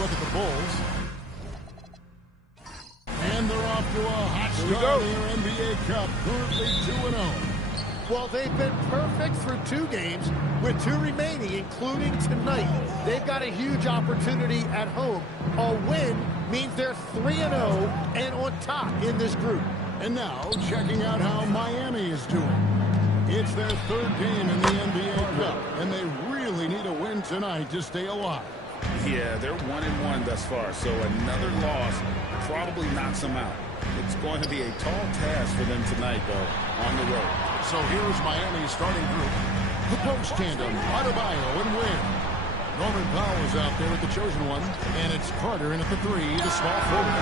look at the Bulls. And they're off to a hot start in their NBA Cup, currently 2-0. Well, they've been perfect through 2 games with 2 remaining, including tonight. They've got a huge opportunity at home. A win means they're 3-0 and on top in this group. And now, checking out how Miami is doing. It's their 3rd game in the NBA Cup, and they really need a win tonight to stay alive. Yeah, they're 1-1 thus far, so another loss probably knocks them out. It's going to be a tall task for them tonight, though, on the road. So here's Miami's starting group. The post tandem, Adebayo and Wynn. Norman Powell is out there with the chosen one, and it's Carter in at the 3, the small forward.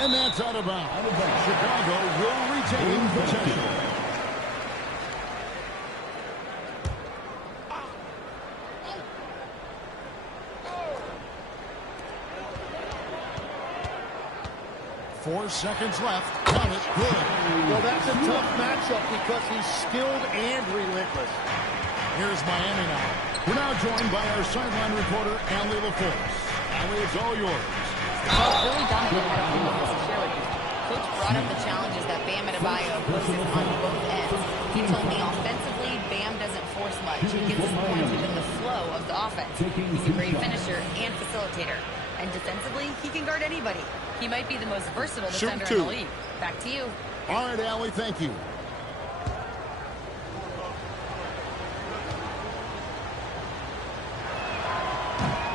And that's out of bounds. Chicago will retain possession. Four seconds left. Count it. Good. Well, that's a tough matchup because he's skilled and relentless. Here's Miami now. We're now joined by our sideline reporter, Allie LaForce. Allie, it's all yours. Well, Billy Donovan had a few moments to share with you. Coach brought up the challenges that Bam Adebayo poses on both ends. He told me offensively, Bam doesn't force much. He gets his points within the flow of the offense. He's a great finisher and facilitator. And defensively, he can guard anybody. He might be the most versatile defender in the league. Back to you. All right, Allie, thank you.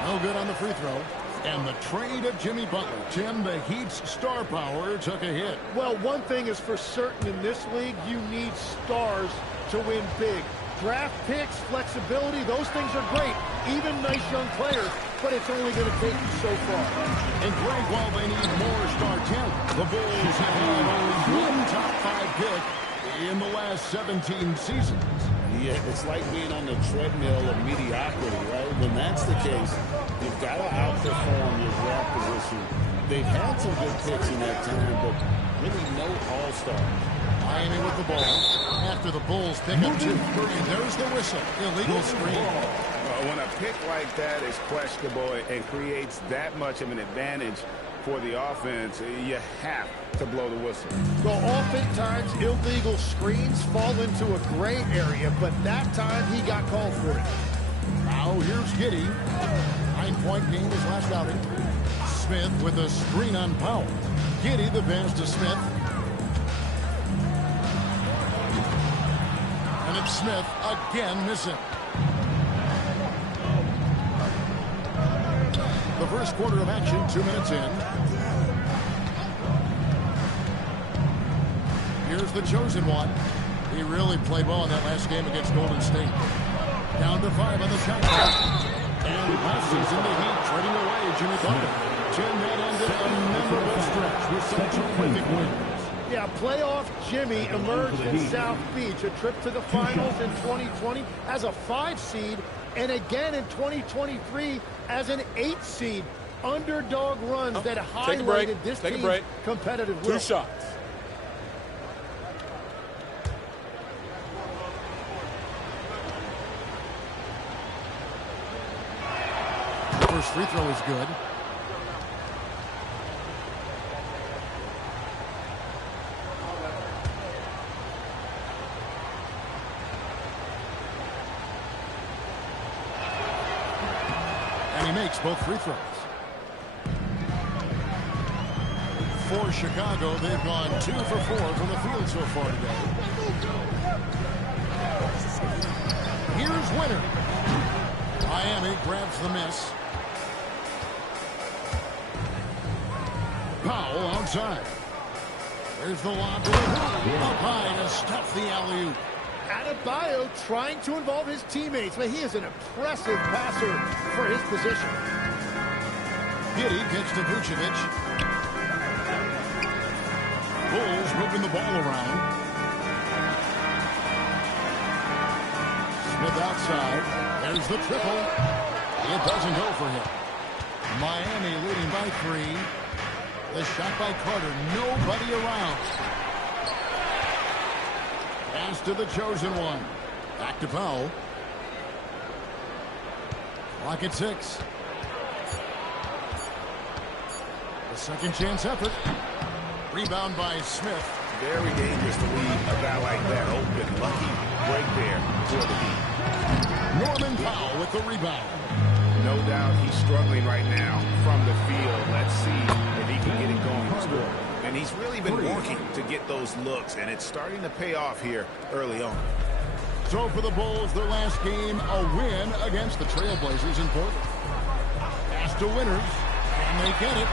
No good on the free throw. And the trade of Jimmy Butler. Tim, the Heat's star power took a hit. Well, one thing is for certain in this league, you need stars to win big. Draft picks, flexibility, those things are great. Even nice young players, but it's only going to take you so far. And Greg, while they need more star talent, the Bulls have had only one top 5 pick in the last 17 seasons. Yeah, it's like being on the treadmill of mediocrity, right? When that's the case, you've got to outperform your draft position. They've had some good picks in that time, but really no all-stars. Miami with the ball after the Bulls pick up 2. And there's the whistle. Illegal screen. When a pick like that is questionable and creates that much of an advantage for the offense, you have to blow the whistle. Well, oftentimes illegal screens fall into a gray area, but that time he got called for it. Now here's Giddey. 9-point game his last outing. Smith with a screen on Powell. Giddey the pass to Smith. And it's Smith again missing. The first quarter of action, 2 minutes in. Here's the chosen one. He really played well in that last game against Golden State. Down to 5 on the shot clock. And passes in the Heat, trading away Jimmy Butler. Jim, that ended a memorable stretch with some terrific wins. Yeah, playoff Jimmy emerged in South Beach, a trip to the finals in 2020 as a 5 seed, and again in 2023 as an 8 seed. Underdog runs that highlighted this team's competitive will. 2 shots. The first free throw is good. And he makes both free throws. For Chicago, they've gone 2 for 4 from the field so far today. Here's Winner. Miami grabs the miss. Powell outside. There's the lob to the hoop. Up high to stuff the alley-oop. Adebayo trying to involve his teammates, but he is an impressive passer for his position. Giddey gets to Vucevic. Bulls moving the ball around. Smith outside. There's the triple. It doesn't go for him. Miami leading by 3. The shot by Carter. Nobody around. Pass to the chosen one. Back to Powell. Clock at 6. Second chance effort. Rebound by Smith. Very dangerous to leave a guy like that open. Lucky break there for the Heat. Norman Powell with the rebound. No doubt he's struggling right now from the field. Let's see if he can get it going and score. And he's really been working to get those looks, and it's starting to pay off here early on. So for the Bulls, their last game, a win against the Trailblazers in Portland. Pass to Winters, and they get it.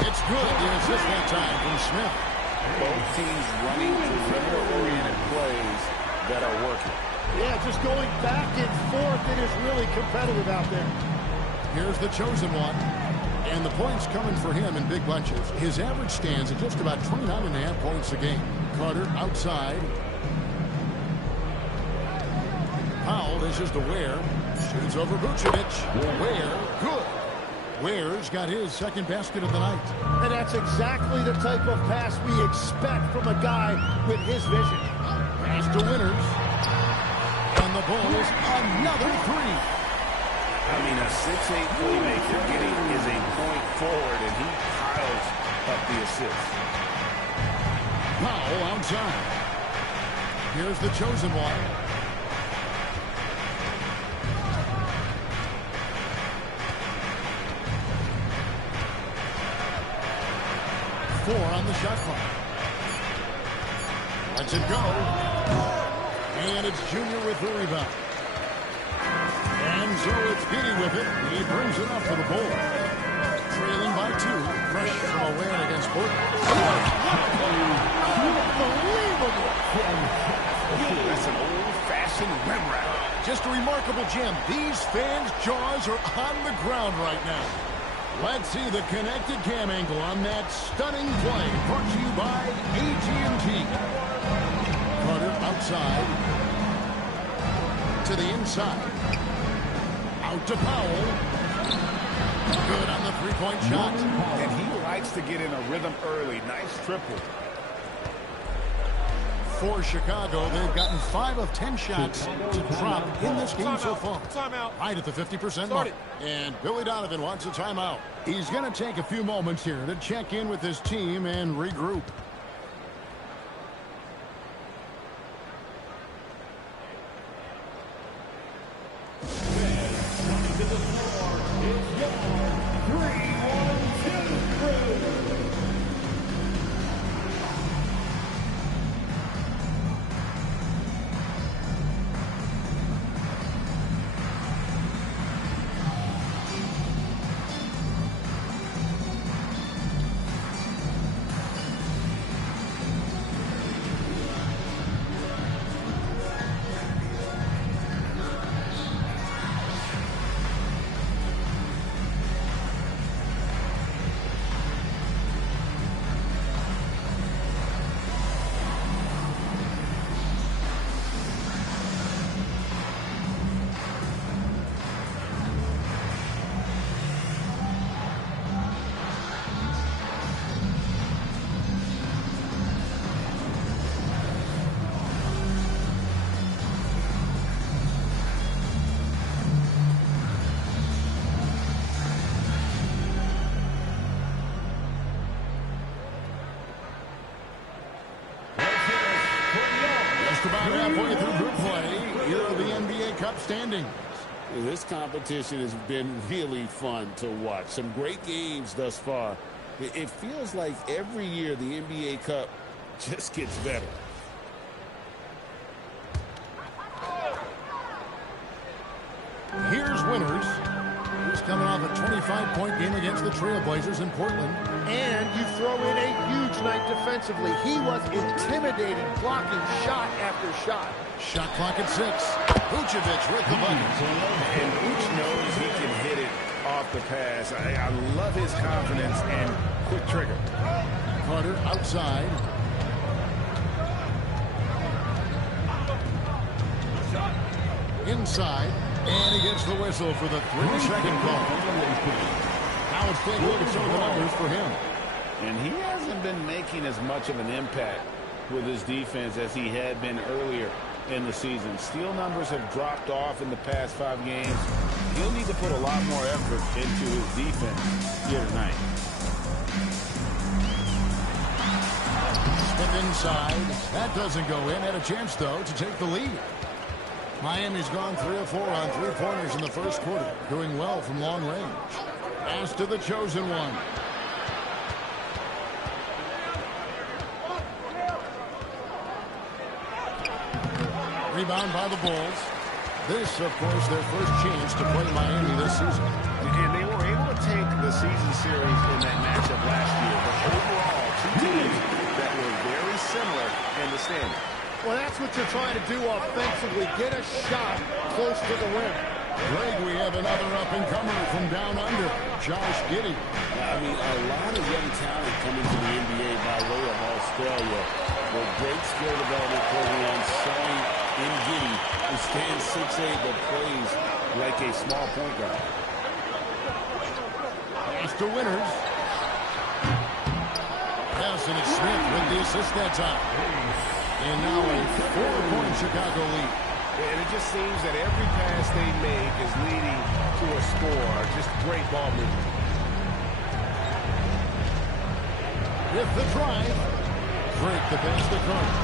It's good. The assist that time from Smith. Both teams running perimeter-oriented plays that are working. Yeah, just going back and forth. It is really competitive out there. Here's the chosen one. And the points coming for him in big bunches. His average stands at just about 29.5 points a game. Carter outside. Powell is just aware. Shoots over Vucevic. Ware, good. Ware's got his second basket of the night. And that's exactly the type of pass we expect from a guy with his vision. Pass to Winters. And the Bulls, another three. I mean, a 6'8" playmaker getting is a point forward, and he piles up the assist. Powell outside. Here's the chosen one. Four on the shot clock. Lets it go. And it's Junior with the rebound. And so it's Giddey with it. He brings it up for the Bulls. Trailing by 2. Fresh from a win against Portland. Unbelievable. That's an old-fashioned rim wrap. Just a remarkable gem. These fans' jaws are on the ground right now. Let's see the connected cam angle on that stunning play. Brought to you by AT&T. Carter outside. To the inside. Out to Powell. Good on the three-point shot. And he likes to get in a rhythm early. Nice triple. For Chicago, they've gotten 5 of 10 shots to drop in this game so far. Timeout. Right at the 50% mark. And Billy Donovan wants a timeout. He's going to take a few moments here to check in with his team and regroup. About halfway through group play, here are the NBA Cup standings. This competition has been really fun to watch. Some great games thus far. It feels like every year the NBA Cup just gets better. Here's Winters. He's coming off a 25-point game against the Trailblazers in Portland. And you throw in a huge night defensively. He was intimidating, blocking shot after shot. Shot clock at 6. Vucevic with the bucket. And Vooch knows he can hit it off the pass. I love his confidence and quick trigger. Carter outside. Inside. And he gets the whistle for the 3-second call. Now let's take a look at some of the numbers for him. And he hasn't been making as much of an impact with his defense as he had been earlier in the season. Steal numbers have dropped off in the past 5 games. He'll need to put a lot more effort into his defense here tonight. Smith inside. That doesn't go in. Had a chance, though, to take the lead. Miami's gone 3 of 4 on three-pointers in the first quarter. Doing well from long range. Pass to the chosen one. Rebound by the Bulls. This, of course, their first chance to play Miami this season. And they were able to take the season series in that matchup last year. But overall, two teams that were very similar in the standing. Well, that's what you're trying to do offensively. Get a shot close to the rim. Greg, we have another up-and-comer from down under, Josh Giddey. I mean, a lot of young talent coming to the NBA by way of Australia. The great skill development program showing in Giddey, who stands 6'8", but plays like a small point guard. Pass to Winters. Yes, and it's Smith with the assist that time. And now a 4-point Chicago lead. And it just seems that every pass they make is leading to a score. Just great ball movement. With the drive. Break the pass to Carter.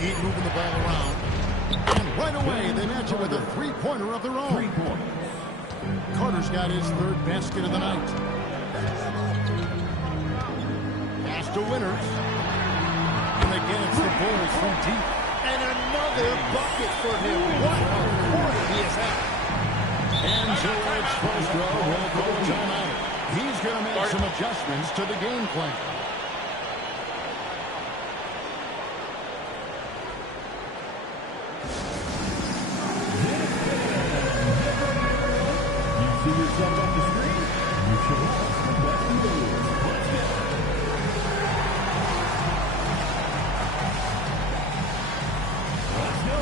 Heat moving the ball around. And right away, they match it with a three-pointer of their own. Carter's got his third basket of the night. Pass to Winters. And again, it's the Bulls from deep. And another bucket for him. What a quarter he has had. And George Spoelstra will go timeout. He's going to make some adjustments to the game plan. You see yourself on the screen? You should have the best. Let's go.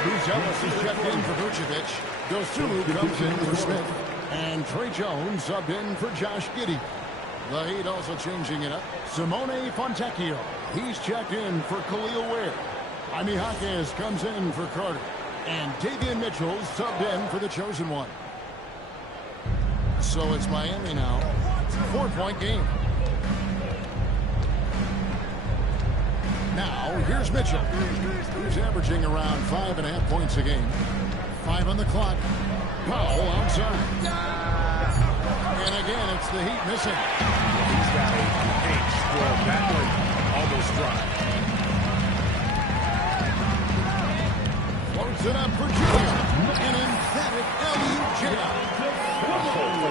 Buzelis is checked in for Vucevic. Dosunmu comes in for Smith. And Trey Jones subbed in for Josh Giddey. The Heat also changing it up. Simone Fontecchio. He's checked in for Khalil Ware. Jaime Jaquez comes in for Carter. And Davion Mitchell subbed in for the chosen one. So it's Miami now. 4-point game. Now, here's Mitchell. He's averaging around 5.5 points a game. 5 on the clock. Powell outside. And again, it's the Heat missing. He's got a paint square. That one almost dry. Floats it up for Junior. An emphatic alley-oop jam.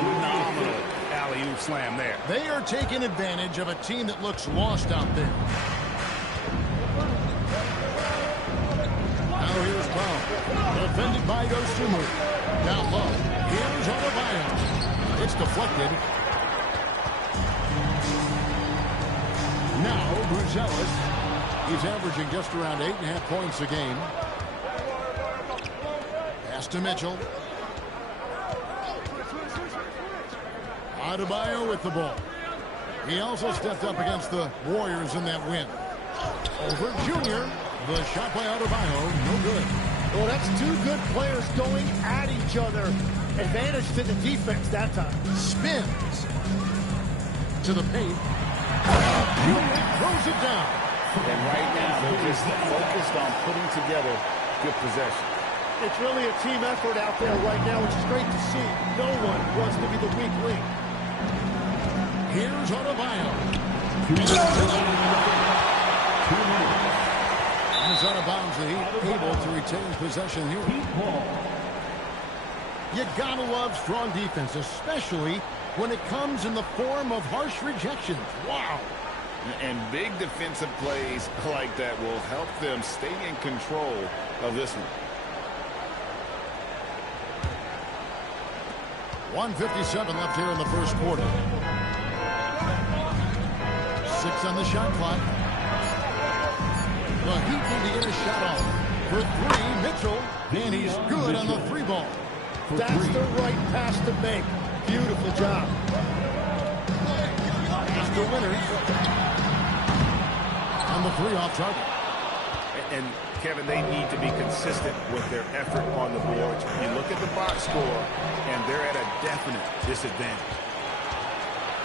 Phenomenal alley-oop slam there. They are taking advantage of a team that looks lost out there. Now here's Powell. Defended by Dosunmu. Down low. Here's Adebayo. It's deflected. Now Buzelis. He's averaging just around 8.5 points a game. Pass to Mitchell. Adebayo with the ball. He also stepped up against the Warriors in that win. Over Junior. The shot by Adebayo, no good. Well, that's two good players going at each other. Advantage to the defense that time. Spins to the paint. Junior throws it down. And right now, they're just focused on putting together good possession. It's really a team effort out there right now, which is great to see. No one wants to be the weak link. Here's Adebayo. He's out of bounds. The Heat able to retain possession here. You gotta love strong defense, especially when it comes in the form of harsh rejections. Wow. And big defensive plays like that will help them stay in control of this one. 1:57 left here in the first quarter. 6 on the shot clock. The Heat need to get a shot off. For 3, Mitchell. And he's good on the 3 ball. That's the right pass to make. Beautiful job. That's the winners. On the 3 off target. And Kevin, they need to be consistent with their effort on the boards. You look at the box score, and they're at a definite disadvantage.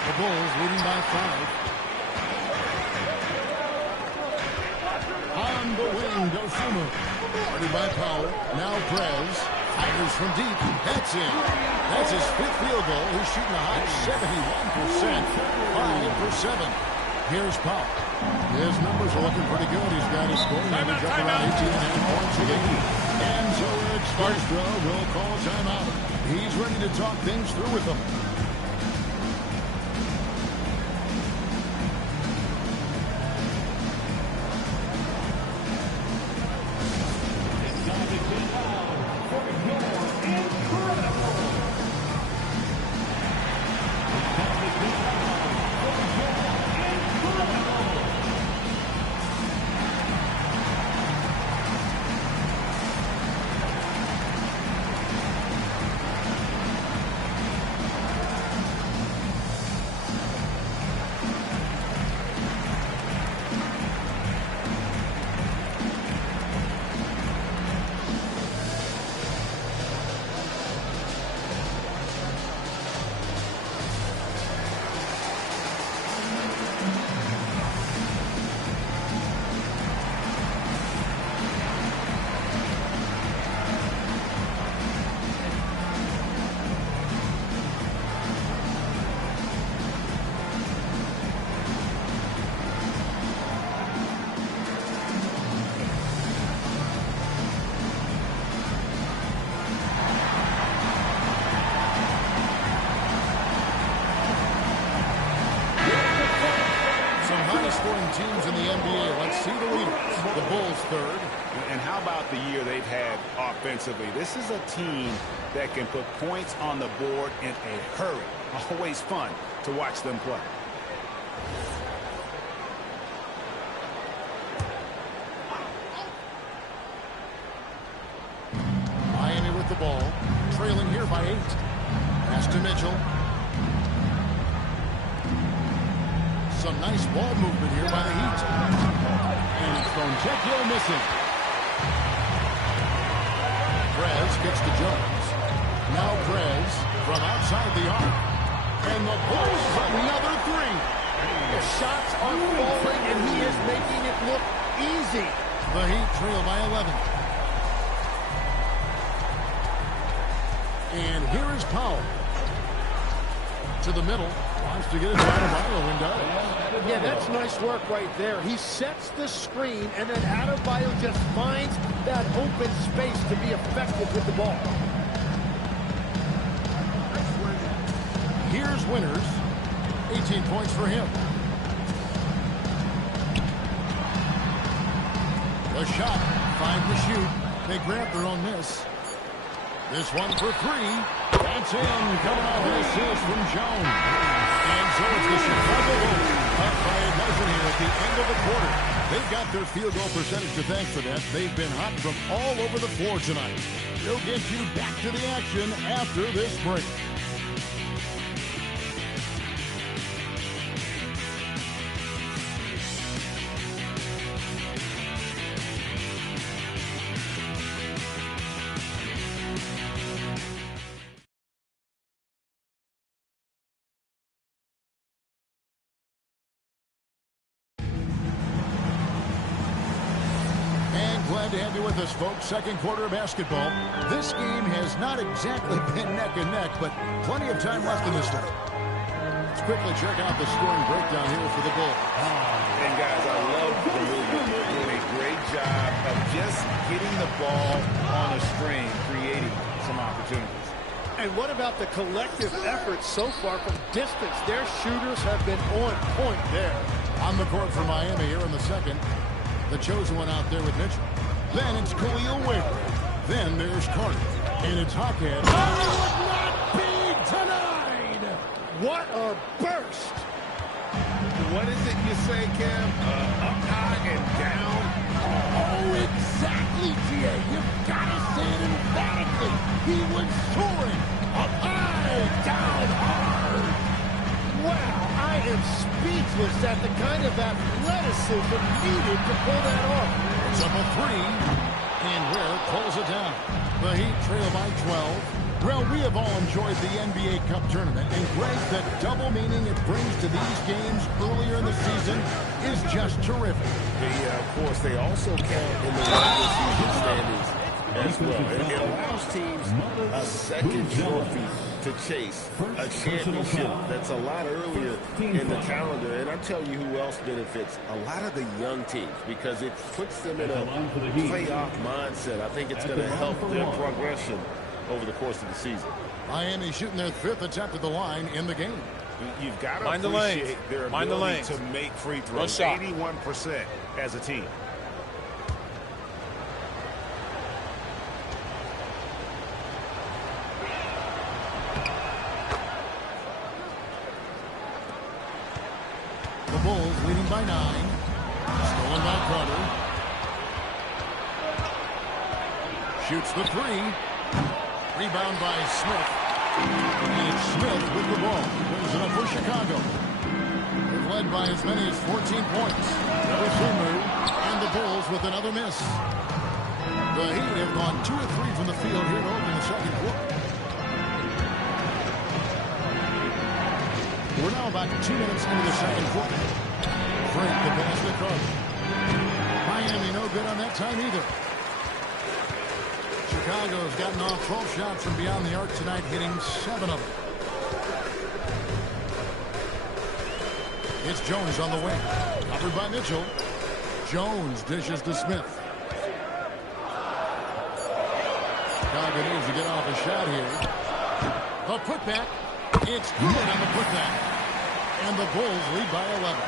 The Bulls leading by 5. On the wing, Dosunmu. Guarded by Powell. Now Prez. Fires from deep. That's in. That's his 5th field goal. He's shooting a high 71%. 5 for 7. Here's Powell. His numbers are looking pretty good. He's got his scoring average up around 18.5 points a game. And so Eric Spoelstra will call a timeout. He's ready to talk things through with them. Teams in the NBA. Let's see the leaders. The Bulls 3rd. And how about the year they've had offensively? This is a team that can put points on the board in a hurry. Always fun to watch them play. Miami with the ball. Trailing here by 8. Pass to Mitchell. Some nice ball movement here by the Heat. And it's thrown. Jekyll missing. Prez gets to Jones. Now Prez from outside the arc. And the Bulls another 3. The shots are falling, and he is making it look easy. The Heat trail by 11. And here is Powell. To the middle. Wants to get it to Adebayo and does. Yeah, that's nice work right there. He sets the screen, and then Adebayo just finds that open space to be effective with the ball. Here's Winters. 18 points for him. The shot. 5 to shoot. They grab their own miss. This one for 3. That's in. Coming off an assist from Jones. And so it's the Chicago Bulls up by a dozen here at the end of the quarter. They've got their field goal percentage to thank for that. They've been hot from all over the floor tonight. They'll get you back to the action after this break. Glad to have you with us, folks. Second quarter of basketball. This game has not exactly been neck and neck, but plenty of time left in this one. Let's quickly check out the scoring breakdown here for the Bulls. And guys, I love the movement. They're doing a great job of just getting the ball on a string, creating some opportunities. And what about the collective effort so far from distance? Their shooters have been on point there. On the court for Miami here in the second. The chosen one out there with Mitchell. Then it's Khalil Ware. Then there's Carter. And it's Hawkhead. Oh, it would not be denied! What a burst! What is it you say, Cam? Up high and down? Oh, exactly, G.A. You've got to say it emphatically. He was soaring up high, down hard. Wow, I am speechless at the kind of athleticism needed to pull that off. It's up a three, and Ware pulls it down. The Heat trail by 12. Well, we have all enjoyed the NBA Cup tournament, and Greg, the double meaning it brings to these games earlier in the season is just terrific. Of course, they also count in the regular season standings as well. It allows teams a second trophy to chase, a championship that's a lot earlier in the calendar. And I'll tell you who else benefits, a lot of the young teams, because it puts them in a playoff mindset. I think it's going to help their progression over the course of the season. Miami shooting their fifth attempt at the line in the game. You've got to appreciate their ability to make free throws. 81% as a team. The Bulls leading by 9. Stolen by Carter. Shoots the three. Rebound by Smith. And it's Smith with the ball. Brings it up for Chicago. They've led by as many as 14 points. Dosunmu and the Bulls with another miss. The Heat have gone 2 of 3 from the field here to open the second quarter. We're now about 2 minutes into the second quarter. Frank the pass to Carter. Miami no good on that time either. Chicago's gotten off 12 shots from beyond the arc tonight, hitting 7 of them. It's Jones on the wing. Covered by Mitchell. Jones dishes to Smith. Chicago needs to get off a shot here. A putback. It's good on the putback. And the Bulls lead by 11.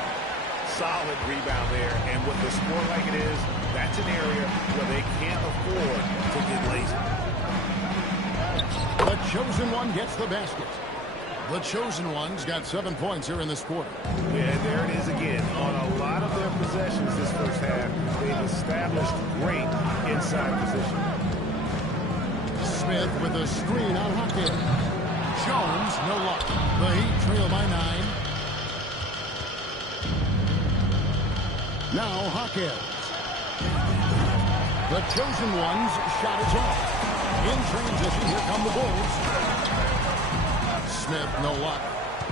Solid rebound there, and with the score like it is, that's an area where they can't afford to get lazy. The chosen one gets the basket. The chosen one's got 7 points here in this quarter. Yeah, there it is again. On a lot of their possessions this first half, they've established great inside position. Smith with a screen on Hawkhead. Jones, no luck. The Heat trail by 9. Now Hawkhead. The chosen one's shot is off. In transition, here come the Bulls. Smith, no luck.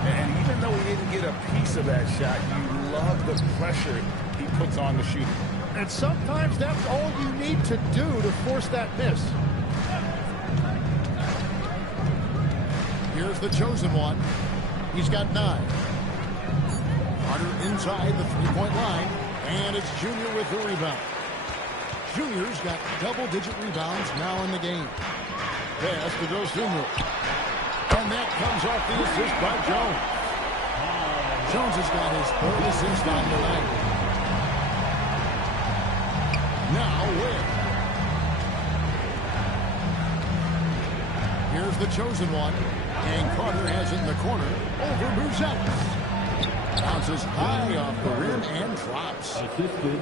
And even though he didn't get a piece of that shot, you love the pressure he puts on the shooter. And sometimes that's all you need to do to force that miss. Here's the chosen one. He's got 9. Carter inside the three-point line. And it's Junior with the rebound. Junior's got double-digit rebounds now in the game. Pass to Dosunmu. And that comes off the assist by Jones. Jones has got his 3rd assist on the night. Now Ware. Here's the chosen one. And Carter has it in the corner over Buzelis. Bounces high off the rim and drops.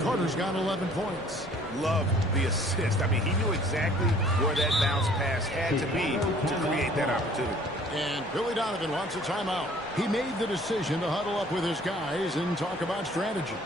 Carter's got 11 points. Love the assist. I mean, he knew exactly where that bounce pass had to be to create that opportunity. And Billy Donovan wants a timeout. He made the decision to huddle up with his guys and talk about strategy.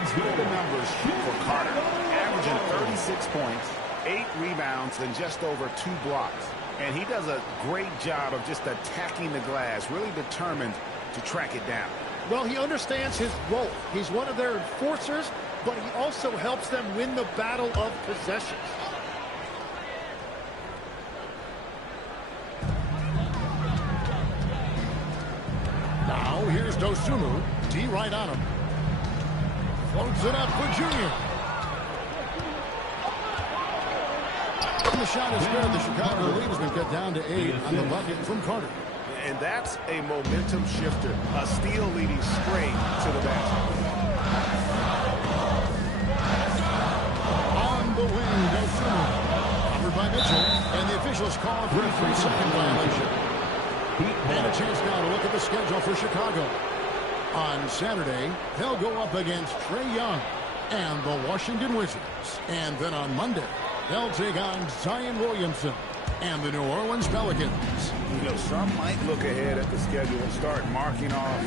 Let's look at the numbers for Carter. Averaging 36 points, 8 rebounds, and just over 2 blocks. And he does a great job of just attacking the glass, really determined to track it down. Well, he understands his role. He's one of their enforcers, but he also helps them win the battle of possessions. Now here's Dosunmu. D right on him. Floats it up for Junior. And the shot is good. The Chicago lead has been cut down to 8 on the bucket from Carter. And that's a momentum shifter. A steal leading straight to the basket. On the wing, Dosunmu. Covered by Mitchell. And the officials call for a 3-second violation. And a chance now to look at the schedule for Chicago. On Saturday, they'll go up against Trae Young and the Washington Wizards. And then on Monday, they'll take on Zion Williamson and the New Orleans Pelicans. You know, some might look ahead at the schedule and start marking off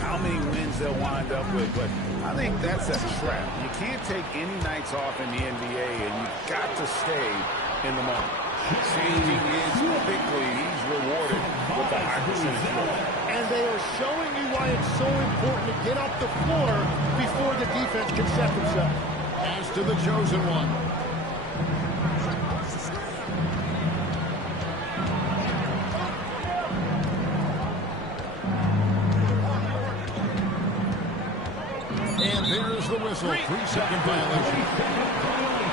how many wins they'll wind up with, but I think that's a trap. You can't take any nights off in the NBA, and you've got to stay in the moment. Changing is quickly, he's rewarded with a high percentage role. And they are showing you why it's so important to get off the floor before the defense can set themselves. Pass to the chosen one. And there's the whistle. 3-second violation.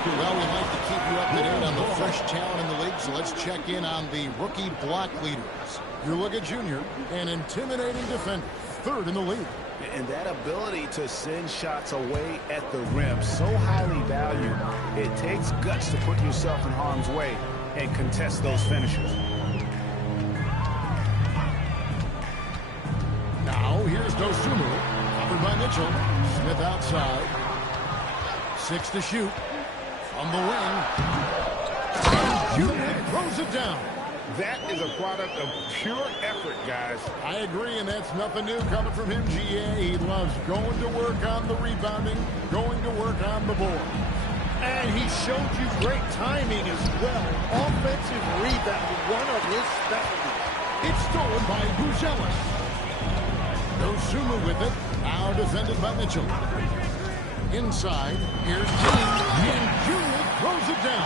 Well, we like to keep you up to date on the fresh talent in the league, so let's check in on the rookie block leaders. You look at Junior, an intimidating defender, 3rd in the league. And that ability to send shots away at the rim, so highly valued. It takes guts to put yourself in harm's way and contest those finishers. Now, here's Dosunmu, covered by Mitchell. Smith outside. 6 to shoot. From the wing. Junior throws it down. That is a product of pure effort, guys. I agree, and that's nothing new coming from him, GA. He loves going to work on the rebounding, going to work on the board. And he showed you great timing as well. Offensive rebound, one of his specialties. It's stolen by Buzelis. Dosunmu with it. Now defended by Mitchell. Inside, here's Junior, and Junior throws it down.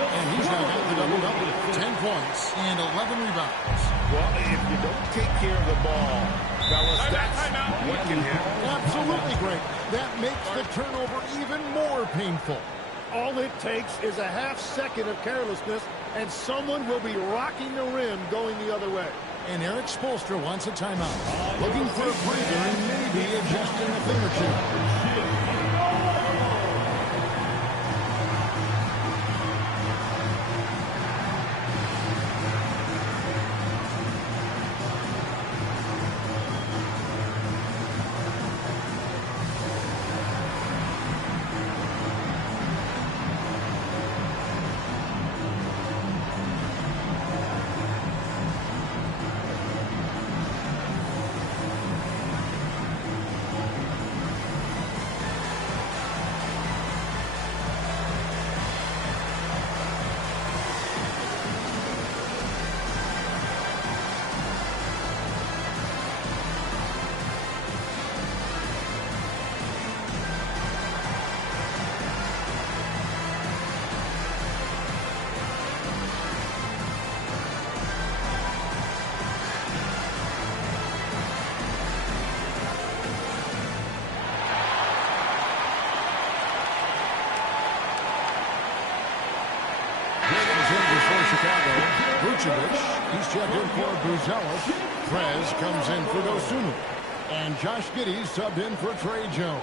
And he's now got the double-double. 10 points and 11 rebounds. Well, if you don't take care of the ball, fellas, that's what can happen. Absolutely great. That makes the turnover even more painful. All it takes is a half-second of carelessness, and someone will be rocking the rim going the other way. And Eric Spoelstra wants a timeout. Looking for a breather and maybe adjusting a thing or two. He's checked in for Buzelis. Prez comes in for Dosunmu. And Josh Giddey subbed in for Trae Jones.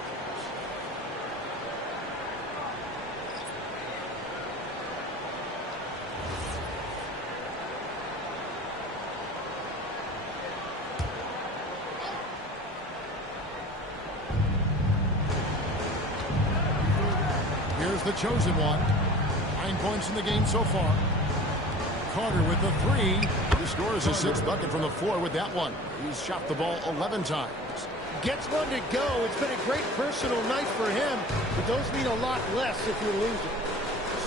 Here's the chosen one. 9 points in the game so far. Carter with the 3. He scores his 6th bucket from the floor with that one. He's shot the ball 11 times. gets one to go. It's been a great personal night for him, but those mean a lot less if you're losing.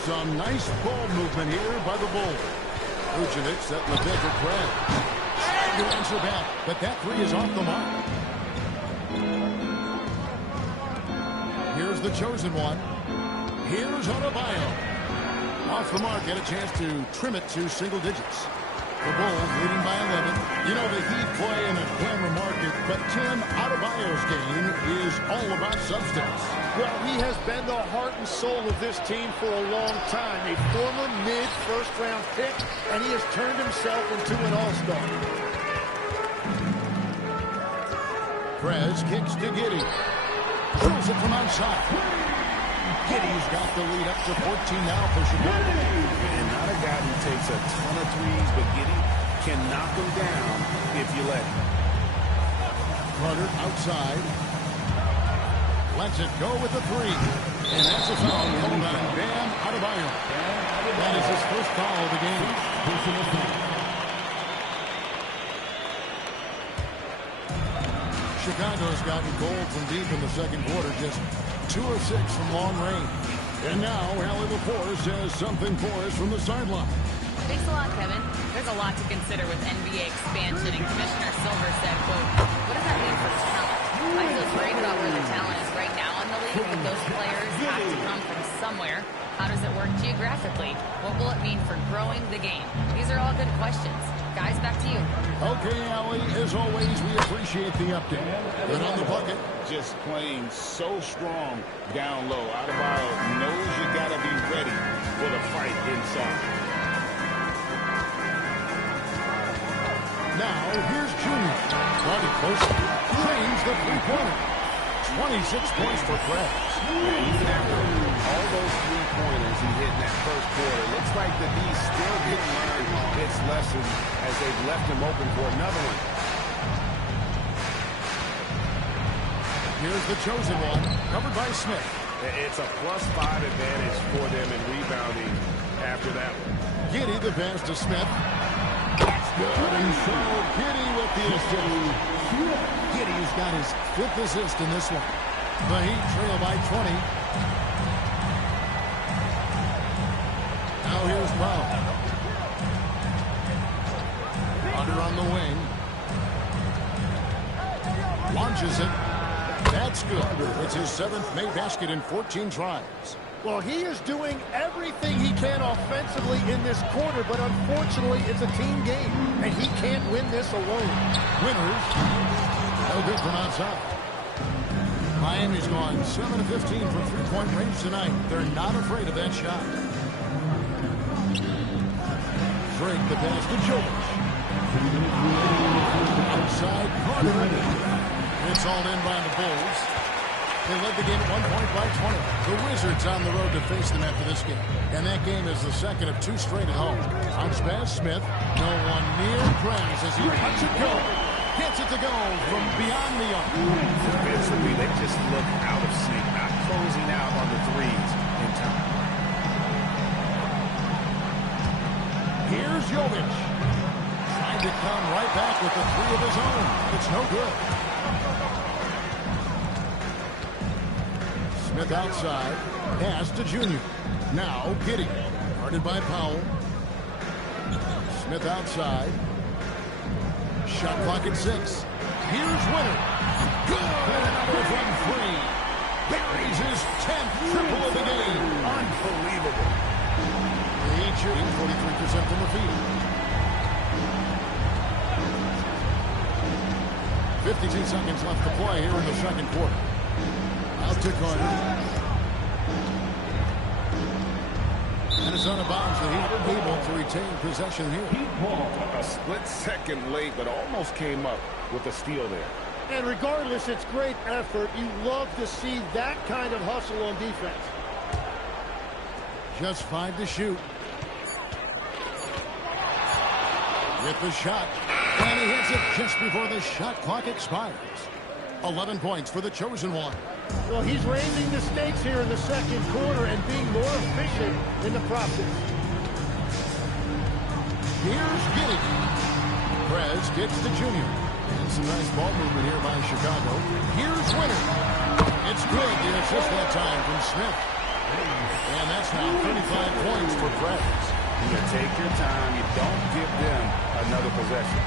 Some nice ball movement here by the Bulls. Vucevic set in the pick for Craig. Trying to answer back, but that three is off the mark. Here's the chosen one. Here's Adebayo. Off the mark, get a chance to trim it to single digits. The Bulls leading by 11. You know, the Heat play in a glamour market, but Tim, Adebayo's game is all about substance. Well, he has been the heart and soul of this team for a long time. A former mid-first-round pick, and he has turned himself into an all-star. Prez kicks to Giddey. Drills it from outside. Giddey's got the lead up to 14 now for Chicago. And not a guy who takes a ton of threes, but Giddey can knock them down if you let him. Carter outside. Lets it go with the three. And that's a foul called on Bam Adebayo. That is his first foul of the game. Chicago's gotten gold from deep in the second quarter, just 2 of 6 from long range. And now, Allie LaForce has something for us from the sideline. Thanks a lot, Kevin. There's a lot to consider with NBA expansion, and Commissioner Silver said, quote, what does that mean for talent? I feel great about where the talent is right now in the league, but those players have to come from somewhere. How does it work geographically? What will it mean for growing the game? These are all good questions. Guys, back to you. Okay, Allie, as always, we appreciate the update. Good on the bucket. Just playing so strong down low. Adebayo knows you got to be ready for the fight inside. Now, here's Junior. Started close. Trains the three-pointer. 26 points for Prez. Even after all those three-pointers he hit in that first quarter, looks like the D still didn't learn its lesson as they've left him open for another one. Here's the chosen one, covered by Smith. It's a +5 advantage for them in rebounding after that one. Giddey the pass to Smith. That's good, and so Giddey with the assist. Giddey's got his 5th assist in this one. The Heat trail by 20. Now here's Brown. Under on the wing. Launches it. That's good. It's his 7th made basket in 14 tries. Well, he is doing everything he can offensively in this quarter, but unfortunately, it's a team game, and he can't win this alone. Winners. No good from outside. Miami's gone 7 of 15 from three-point range tonight. They're not afraid of that shot. Drake the pass to Jokic. Outside Carter. It's all in by the Bulls. They led the game at 1 point by 20. The Wizards on the road to face them after this game. And that game is the second of 2 straight at home. Bounce pass, Smith. No one near Prez as he lets it go. Gets it to go from beyond the arc. Defensively, they just look out of sync, not closing out on the threes in time. Here's Jokic. Trying to come right back with the 3 of his own. It's no good. Smith outside. Pass to Junior. Now Giddey. Guarded by Powell. Smith outside. Shot clock at 6. Here's Winner. Good. Another from 3. Buries his 10th triple of the game. Unbelievable. The Heat shooting 43% from the field. 52 seconds left to play here in the second quarter. Out to Carter. And it's out of bounds. The Heat able to retain possession here. A split second late, but almost came up with a steal there. And regardless, it's great effort. You love to see that kind of hustle on defense. Just 5 to shoot. With the shot. And he hits it just before the shot clock expires. 11 points for the chosen one. Well, he's raising the stakes here in the second quarter and being more efficient in the process. Here's Giddey. Prez gets to Junior. And some nice ball movement here by Chicago. Here's Winter. It's good. The assist that time from Smith. And that's now 35 points for Preds. You take your time. You don't give them another possession.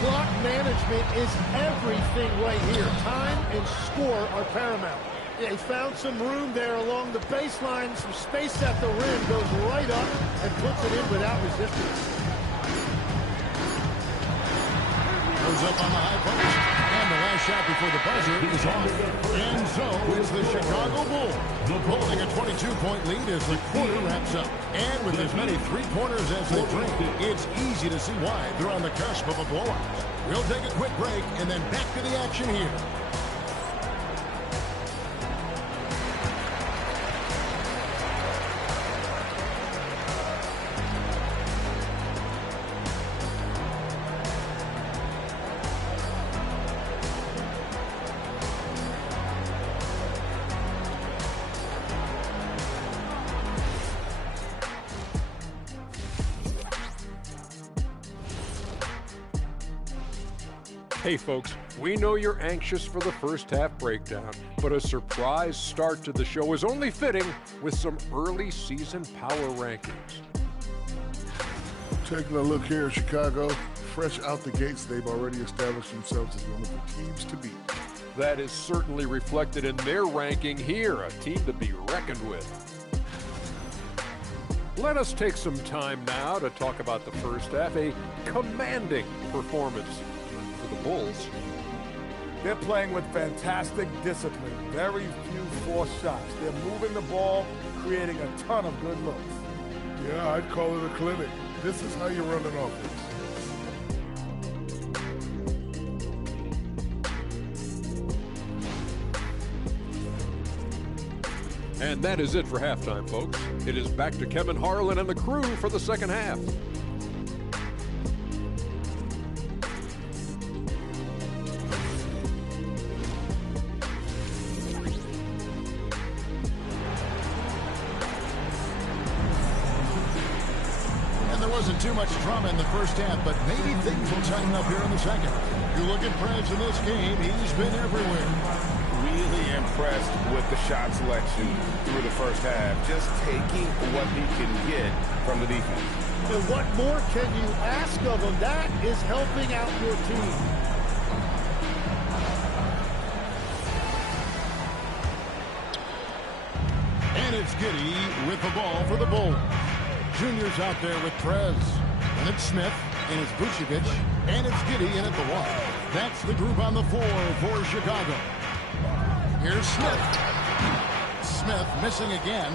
Clock management is everything right here. Time and score are paramount. They found some room there along the baseline. Some space at the rim. Goes right up and puts it in without resistance. Goes up on the high post. And the last shot before the buzzer is off. And so is the Chicago Bulls. Holding a 22-point lead as the quarter wraps up. And with as many three-pointers as they drink, it's easy to see why they're on the cusp of a blowout. We'll take a quick break and then back to the action here. Hey folks, we know you're anxious for the first half breakdown, but a surprise start to the show is only fitting with some early season power rankings. Taking a look here at Chicago, fresh out the gates, they've already established themselves as one of the teams to beat. That is certainly reflected in their ranking here, a team to be reckoned with. Let us take some time now to talk about the first half, a commanding performance for the Bulls. They're playing with fantastic discipline. Very few forced shots. They're moving the ball, creating a ton of good looks. Yeah, I'd call it a clinic. This is how you run an offense. And that is it for halftime, folks. It is back to Kevin Harlan and the crew for the second half. Wasn't too much drama in the first half, but maybe things will tighten up here in the second. You look at Preds in this game, he's been everywhere. Really impressed with the shot selection through the first half, just taking what he can get from the defense. And what more can you ask of him? That is helping out your team. And it's Giddey with the ball for the Bulls. Junior's out there with Prez. And it's Smith, and it's Vucevic, and it's Giddey in at the one. That's the group on the floor for Chicago. Here's Smith. Smith missing again.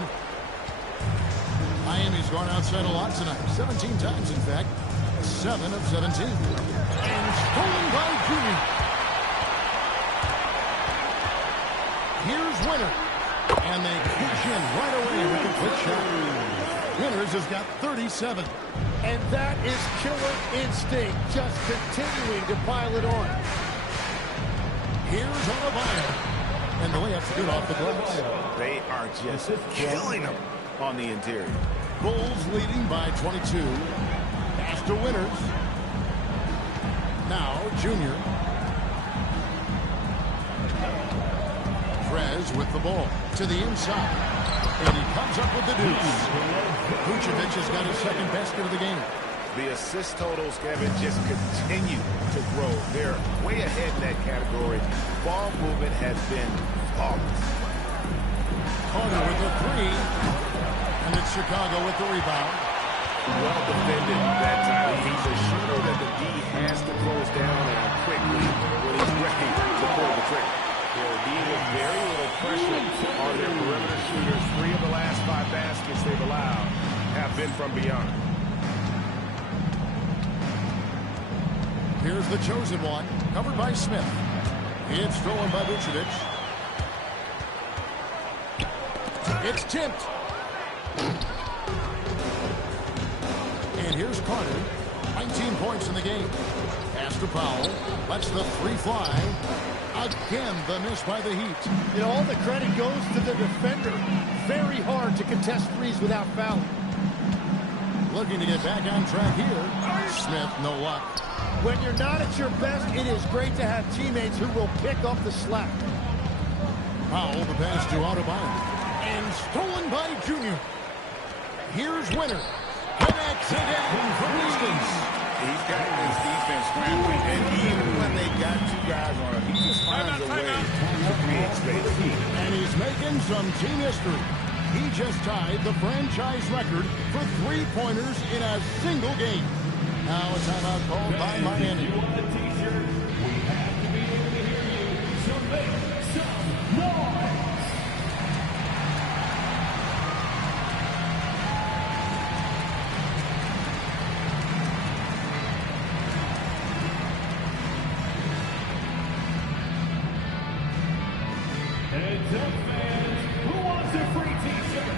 Miami's gone outside a lot tonight. 17 times, in fact. 7 of 17. And stolen by Junior. Here's Winter. And they push in right away with a quick shot. Winters has got 37. And that is killer instinct, just continuing to pile it on. Here's Adebayo. And the layup's good off the glass. They are just killing them on the interior. Bulls leading by 22. Pass to Winters. Now, Junior. Prez with the ball to the inside. And he comes up with the deuce. Vucevic has got his second basket of the game. The assist totals, Kevin, just continue to grow. They're way ahead in that category. Ball movement has been flawless. Carter with the three. And it's Chicago with the rebound. Well defended that time. He's a shooter that the D has to close down on quickly when he's ready to pull the trigger. They'll be with very little pressure on their perimeter shooters. 3 of the last 5 baskets they've allowed have been from beyond. Here's the chosen one, covered by Smith. It's stolen by Vucevic. It's tipped. And here's Carter. 19 points in the game. Pass to Powell. Lets the three fly. Again, the miss by the Heat. And all the credit goes to the defender. Very hard to contest threes without fouling. Looking to get back on track here. Smith, no luck. When you're not at your best, it is great to have teammates who will pick up the slack. Powell, the pass to Adebayo. And stolen by Junior. Here's Winter. Connects again from distance. He's got his defense scrambling, and even when they got two guys on him, he just finds a way to create space. And he's making some team history. He just tied the franchise record for three-pointers in a single game. Now a timeout called by Miami. If you want a t-shirt, we have to be able to hear you. So make some noise. Heads up, fans. Who wants a free t-shirt?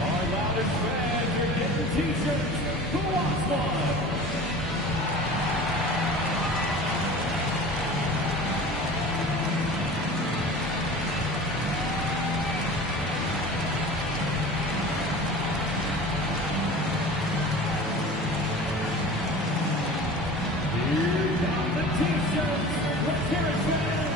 Our loudest fans are getting t-shirts. Who wants one? Here come the t-shirts. Let's hear it, fans.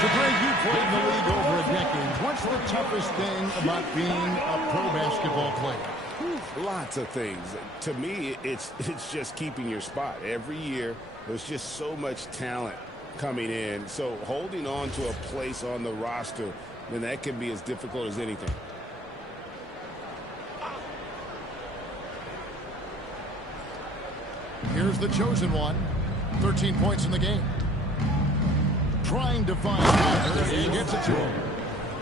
So Greg, you played in the league over a decade. What's the toughest thing about being a pro basketball player? Lots of things. To me, it's just keeping your spot. Every year, there's just so much talent coming in. So holding on to a place on the roster, then that can be as difficult as anything. Here's the chosen one. 13 points in the game. Trying to find Walker. He gets it to him.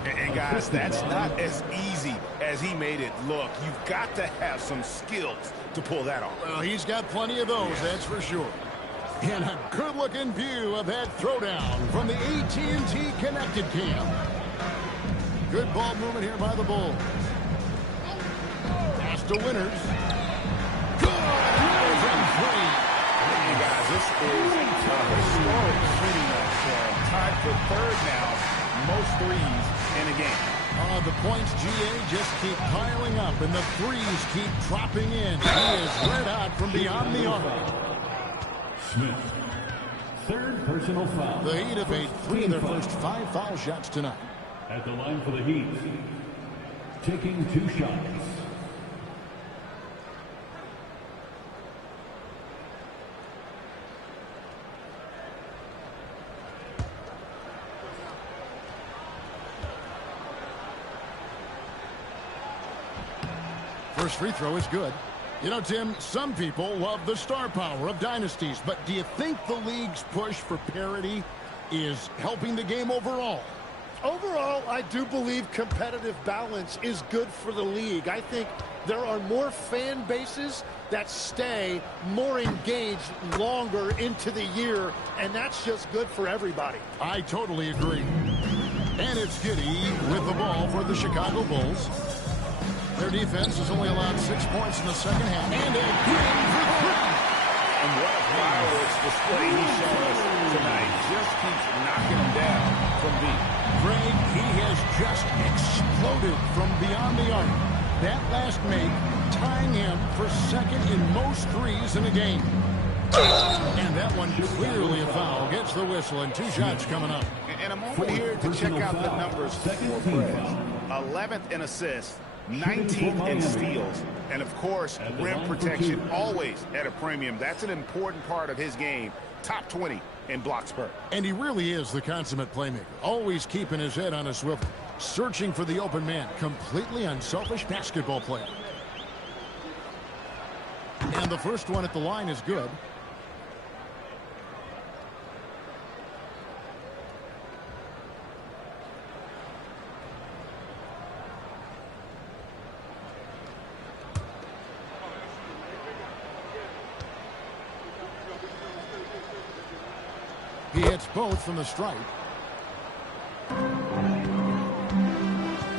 And guys, that's not as easy as he made it look. You've got to have some skills to pull that off. Well, he's got plenty of those, that's for sure. And a good-looking view of that throwdown from the AT&T Connected Cam. Good ball movement here by the Bulls. Pass to Winters. Good! From three. Hey guys, this is a historic shooting night for him. Tied for third now, most threes in a game. The points, GA, just keep piling up, and the threes keep dropping in. He is red hot from beyond the arc. Smith. Third personal foul. The Heat have made 3 of their first 5 foul shots tonight. At the line for the Heat. Taking 2 shots. First free throw is good. You know, Tim, some people love the star power of dynasties, but do you think the league's push for parity is helping the game overall? Overall, I do believe competitive balance is good for the league. I think there are more fan bases that stay more engaged longer into the year, and that's just good for everybody. I totally agree. And it's Giddey with the ball for the Chicago Bulls. Their defense has only allowed 6 points in the second half. And a green for 3. And what a fireworks display he's shown us tonight. Just keeps knocking him down from deep. Greg, he has just exploded from beyond the arc. That last make tying him for second in most threes in a game. And that one clearly a foul. Gets the whistle and 2 shots coming up. And a moment here to check out the numbers for Fred. 11th in assists, 19th in steals, and of course, rim protection always at a premium. That's an important part of his game. Top 20 in blocks per. And he really is the consummate playmaker. Always keeping his head on a swivel. Searching for the open man. Completely unselfish basketball player. And the first one at the line is good. He hits both from the stripe.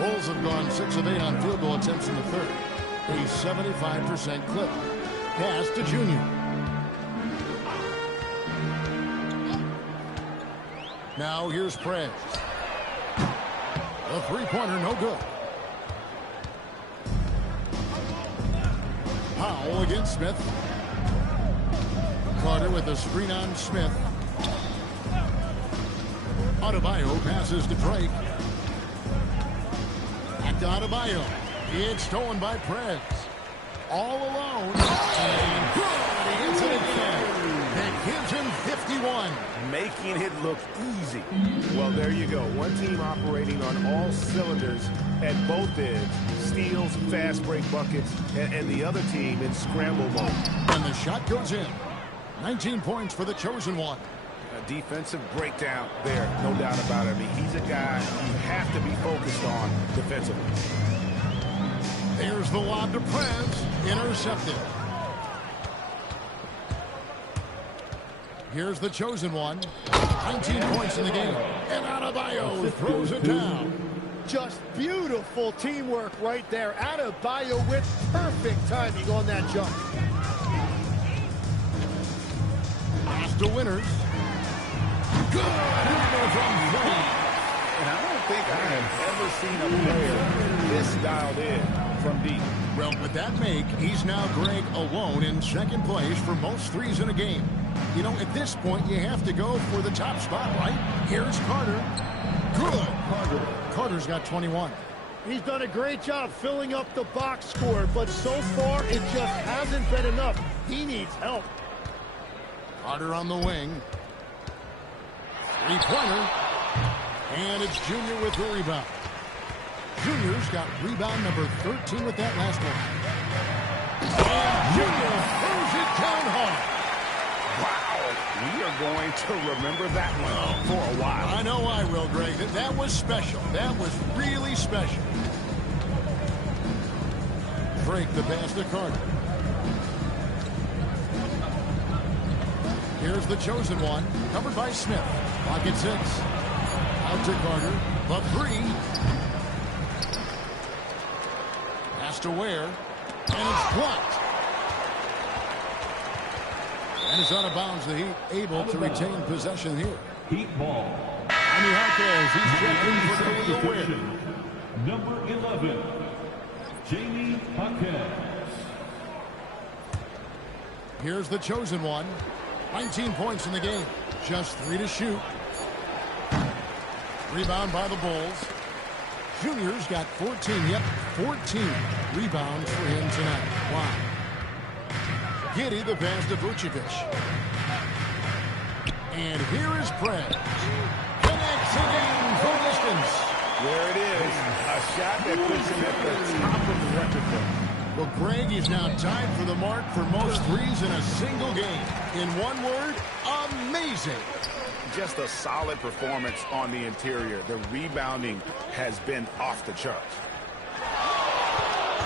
Bulls have gone 6 of 8 on field goal attempts in the third. A 75% clip. Pass to Junior. Now here's Prez. The three-pointer, no good. Powell against Smith. Carter with a screen on Smith. Adebayo passes to Drake. Back to Adebayo. It's stolen by Prez. All alone. And good. He hits it again. That gives him 51. Making it look easy. Well, there you go. One team operating on all cylinders at both ends. Steals, fast break buckets, and the other team in scramble mode. And the shot goes in. 19 points for the chosen one. A defensive breakdown there, no doubt about it. I mean, he's a guy you have to be focused on defensively. There's the lob to Prez. Intercepted. Here's the chosen one. 19 points in the game. And Adebayo throws it down. Just beautiful teamwork right there. Adebayo with perfect timing on that jump. Pass to Winters. Good. From three. And I don't think I have ever seen a player this dialed in from deep. Well, with that make, he's now Greg alone in second place for most threes in a game. You know, at this point, you have to go for the top spot, right? Here's Carter. Good. Carter's got 21. He's done a great job filling up the box score, but so far, it just hasn't been enough. He needs help. Carter on the wing. Three-pointer. And it's Junior with the rebound. Junior's got rebound number 13 with that last one. And Junior throws it down hard. Wow, we are going to remember that one for a while. I know I will, Greg. That was special. That was really special. Drake the pass to Carter. Here's the chosen one, covered by Smith. Pocket 6. Out to Carter. The three. Pass to Ware. And it's blocked. And it's out of bounds. The Heat able to retain possession here. Heat ball. And the Hawkeyes, he's checked in for Khalil Ware. Number 11, Jamie Jaquez. Here's the chosen one. 19 points in the game. Just 3 to shoot. Rebound by the Bulls. Junior's got 14. Yep, 14 rebounds for him tonight. Wow. Giddey the pass to Vucevic. And here is Prez. Connects again from distance. There it is. A shot that puts him at the top of the record book. Well, Greg is now tied for the mark for most threes in a single game. In one word, amazing. Just a solid performance on the interior. The rebounding has been off the charts.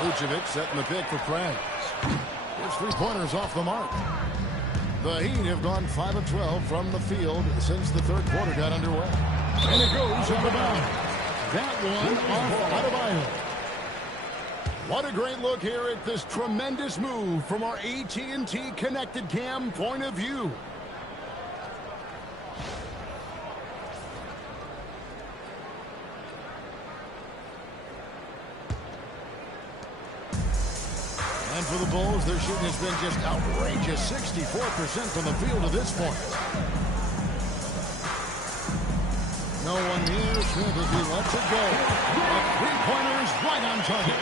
Vucevic setting the pick for Prez. His three-pointers off the mark. The Heat have gone 5 of 12 from the field since the third quarter got underway. And it goes out of bounds. That one off Adebayo. What a great look here at this tremendous move from our AT&T Connected Cam point of view. And for the Bulls, their shooting has been just outrageous. 64% from the field to this point. No one near Smith as he lets it go. Three-pointers right on target.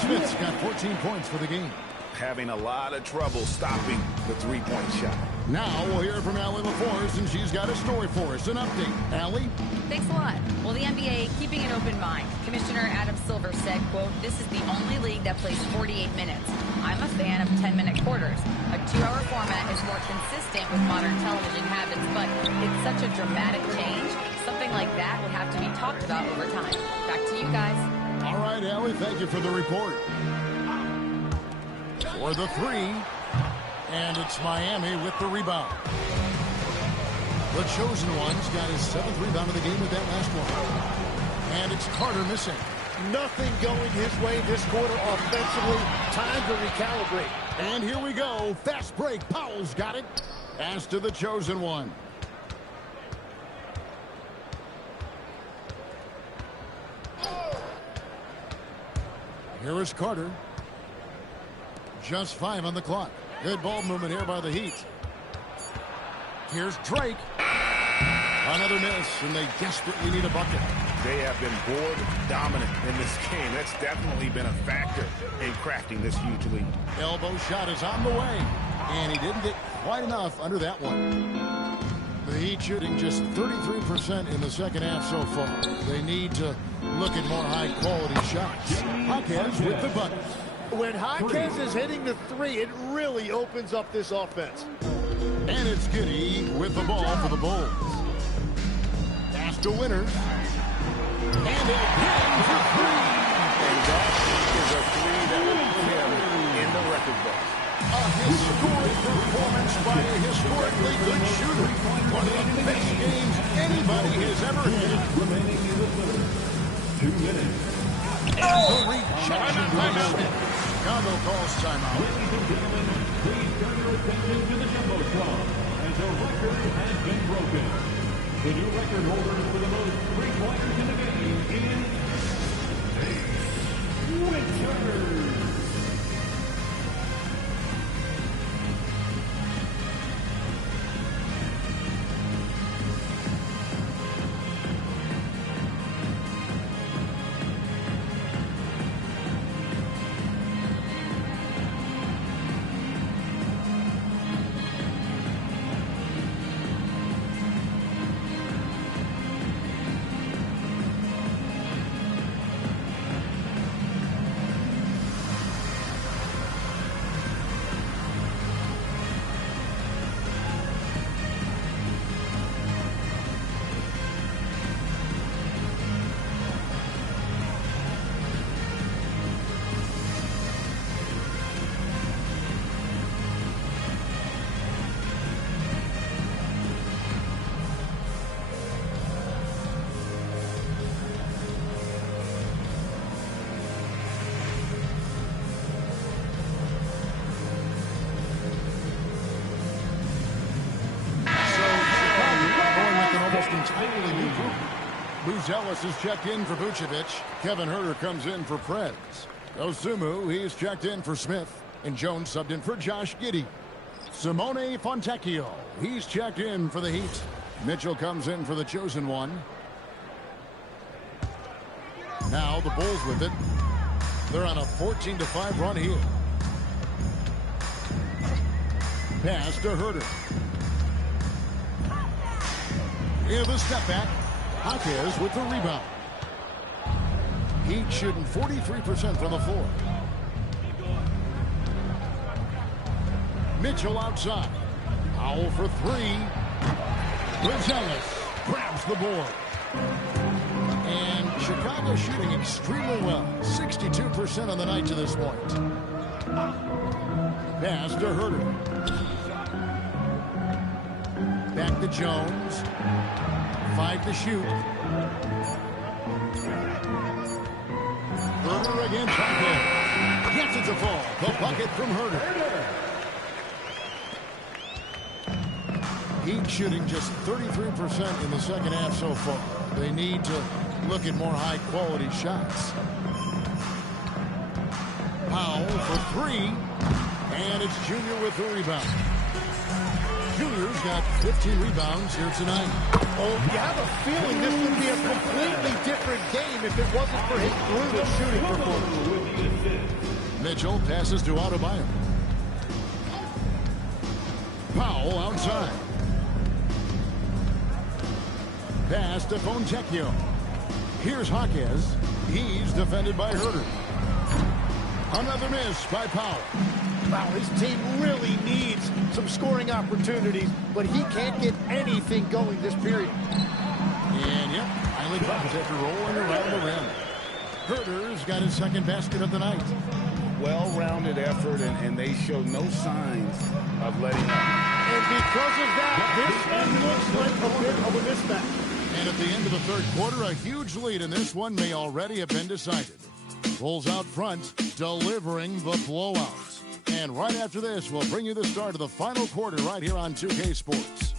Smith's got 14 points for the game. Having a lot of trouble stopping the three-point shot. Now we'll hear from Allie LaForce, and she's got a story for us. An update. Allie? Thanks a lot. Well, the NBA keeping an open mind. Commissioner Adam Silver said, quote, "This is the only league that plays 48 minutes. I'm a fan of 10-minute quarters. A 2-hour format is more consistent with modern television habits, but it's such a dramatic change. Something like that would have to be talked about over time." Back to you guys. All right, Allie, thank you for the report. For the three, and it's Miami with the rebound. The chosen one's got his 7th rebound of the game with that last one. And it's Carter missing. nothing going his way this quarter offensively. Time to recalibrate. And here we go. Fast break. Powell's got it. Pass to the chosen one. Here is Carter. Just 5 on the clock. Good ball movement here by the Heat. Here's Drake. Another miss, and they desperately need a bucket. They have been board dominant in this game. That's definitely been a factor in crafting this huge lead. Elbow shot is on the way, and he didn't get quite enough under that one. The Heat shooting just 33% in the second half so far. They need to look at more high-quality shots. Jaquez with the bucket. When Jaquez is hitting the three, it really opens up this offense. And it's Giddey with the ball for the Bulls. Pass to Winters. And again for three. And that is a three that will put him in the record books. A historic performance by a historically good shooter. One of the best games anybody has ever hit. 2 minutes. And the rejection by Smith. Chicago calls timeout. Ladies and gentlemen, please turn your attention to the Jumbotron as a record has been broken. The new record holder for the most three-pointers in the game is Nate Winters. Entirely new group. Booz Ellis is checked in for Vucevic. Kevin Huerter comes in for Prez. Osumu, he's checked in for Smith. And Jones subbed in for Josh Giddey. Simone Fontecchio, he's checked in for the Heat. Mitchell comes in for the chosen one. Now the Bulls with it. They're on a 14-5 run here. Pass to Huerter. Here the step back. Jaquez with the rebound. Heat shooting 43% from the floor. Mitchell outside. Powell for three. Ellis grabs the board. And Chicago shooting extremely well. 62% on the night to this point. Pass to Huerter. Back to Jones. 5 to shoot. Huerter against Jaquez. Gets it to fall. The bucket from Huerter. Heat shooting just 33% in the second half so far. They need to look at more high-quality shots. Powell for three. And it's Junior with the rebound. Junior's got 15 rebounds here tonight. Oh, you have a feeling this would be a completely different game if it wasn't for his brutal shooting performance. Mitchell passes to Adebayo. Powell outside. Pass to Fontecchio. Here's Jaquez. He's defended by Huerter. Another miss by Powell. Wow, his team really needs some scoring opportunities, but he can't get anything going this period. And yep, finally buckets after rolling around the rim. Huerter's got his second basket of the night. Well-rounded effort, and they show no signs of letting up. And because of that, this looks like a bit of a mismatch. And at the end of the third quarter, a huge lead in this one may already have been decided. Bulls out front, delivering the blowout. And right after this, we'll bring you the start of the final quarter right here on 2K Sports.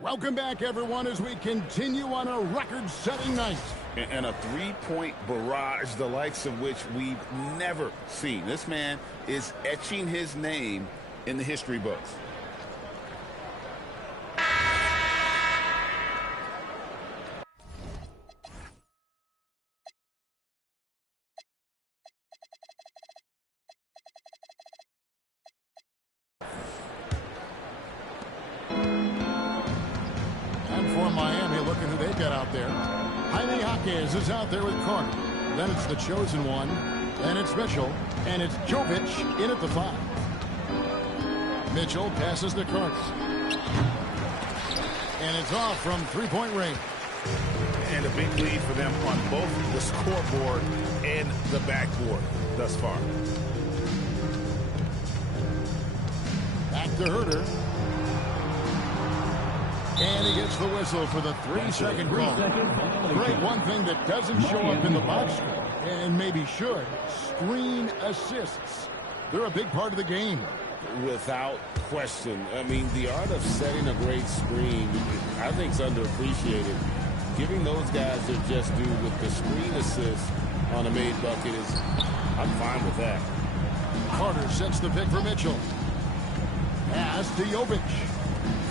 Welcome back, everyone, as we continue on a record-setting night. And a three-point barrage, the likes of which we've never seen. This man is etching his name in the history books. Miami, looking who they've got out there. Jaime Jaquez is out there with Carter. Then it's the chosen one. Then it's Mitchell. And it's Jovic in at the 5. Mitchell passes to Carter. And it's off from three-point range. And a big lead for them on both the scoreboard and the backboard thus far. Back to Herter. And he gets the whistle for the 3-second call. Great, one thing that doesn't show up in the box score, and maybe should, screen assists. They're a big part of the game. Without question. I mean, the art of setting a great screen, I think, is underappreciated. Giving those guys their just due with the screen assist on a made bucket is, I'm fine with that. Carter sets the pick for Mitchell. Pass to Jovic.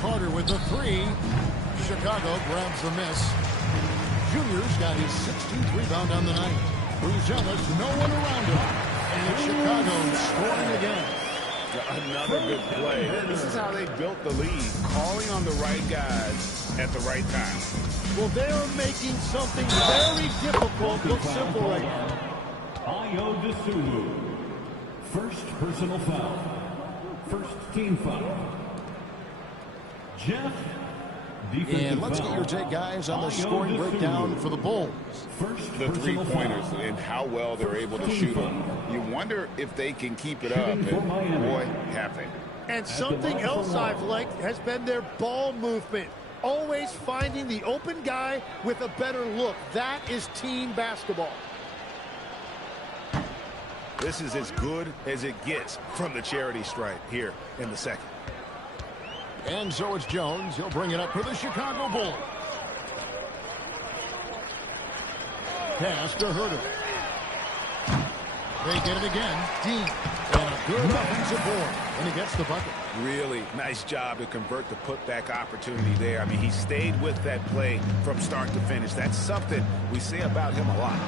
Carter with the 3. Chicago grabs the miss. Junior's got his 16th rebound on the night. Bruzelis, no one around him. And it's Chicago scoring again. Another good play. This is how they built the lead, calling on the right guys at the right time. Well, they are making something very difficult look simple right now. Ayo Dosunmu. First personal foul. First team foul. Jeff. And let's get your take, guys, on the scoring breakdown for the Bulls. The three-pointers and how well they're able to shoot them. You wonder if they can keep it up, and boy, have they. And something else I've liked has been their ball movement. Always finding the open guy with a better look. That is team basketball. This is as good as it gets from the charity stripe here in the second. And so it's Jones. He'll bring it up for the Chicago Bulls. Pass to Herter. They get it again. Deep. And a good offensive board. And he gets the bucket. Really nice job to convert the putback opportunity there. I mean, he stayed with that play from start to finish. That's something we say about him a lot.